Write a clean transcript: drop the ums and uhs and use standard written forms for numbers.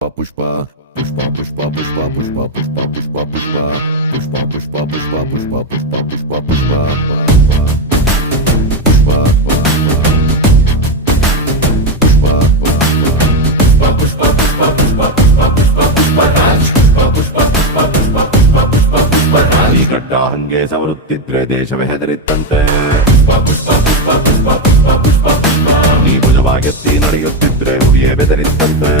pushpa pushpa pushpa pushpa pushpa pushpa pushpa pushpa pushpa pushpa pushpa pushpa pushpa pushpa pushpa ಗಡ್ಡ ಹಂಗೆ ಸವರುತ್ತಿದ್ರೆ ದೇಶವೇ ಹೆದರಿತ್ತಂತೆ ನೀ ಭುಜವಾಗೆತ್ತಿ ನಡೆಯುತ್ತಿದ್ರೆ ಹುಲಿಯೇ ಬೆದರಿತ್ತಂತೆ